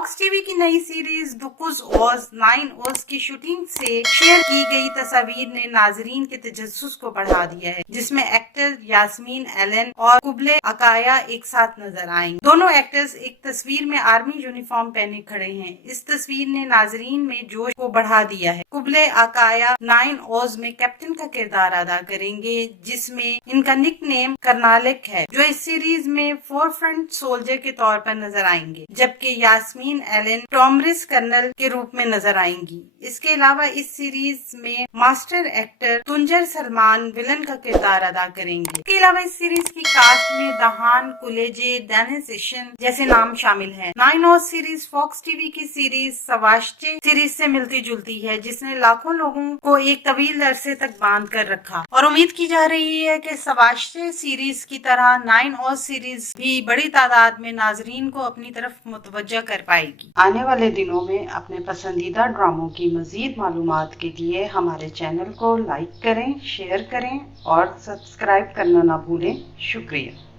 Fox TV की नई series डुकुज ओज 9 ओज की शूटिंग से शेयर की गई तस्वीर ने नाजरीन के तजस्सुस को बढ़ा दिया है, जिसमें एक्टर यास्मीन एलन और कुबले अकाया एक साथ नजर आएंगे। दोनों एक्टर्स एक तस्वीर में आर्मी यूनिफॉर्म पहने खड़े हैं। इस तस्वीर ने नाजरीन में जोश को बढ़ा दिया है। कुबले अकाया 9 ओज में कैप्टन का किरदार अदा करेंगे, जिसमें इनका निक नेम कर्नालिक है, जो इस सीरीज में फोरफ्रंट सोल्जर के तौर पर नजर आएंगे, जबकि यास्मीन एलन टॉमरिस कर्नल के रूप में नजर आएंगी। इसके अलावा इस सीरीज में मास्टर एक्टर तुंजर सलमान विलन का किरदार अदा करेंगे। इसके अलावा इस सीरीज की कास्ट में दहान कुलेजे डेनिसेशन जैसे नाम शामिल हैं। 9 ओज सीरीज फॉक्स टीवी की सीरीज सवाश्चे सीरीज से मिलती जुलती है, जिसने लाखों लोगों को एक तवील अरसे तक बांध कर रखा, और उम्मीद की जा रही है कि सवाश्चे सीरीज की तरह 9 ओज सीरीज भी बड़ी तादाद में नाजरीन को अपनी तरफ मुतवज्जा कर पाएगी। आने वाले दिनों में अपने पसंदीदा ड्रामों की मजीद मालूमात के लिए हमारे चैनल को लाइक करें, शेयर करें और सब्सक्राइब करना ना भूलें। शुक्रिया।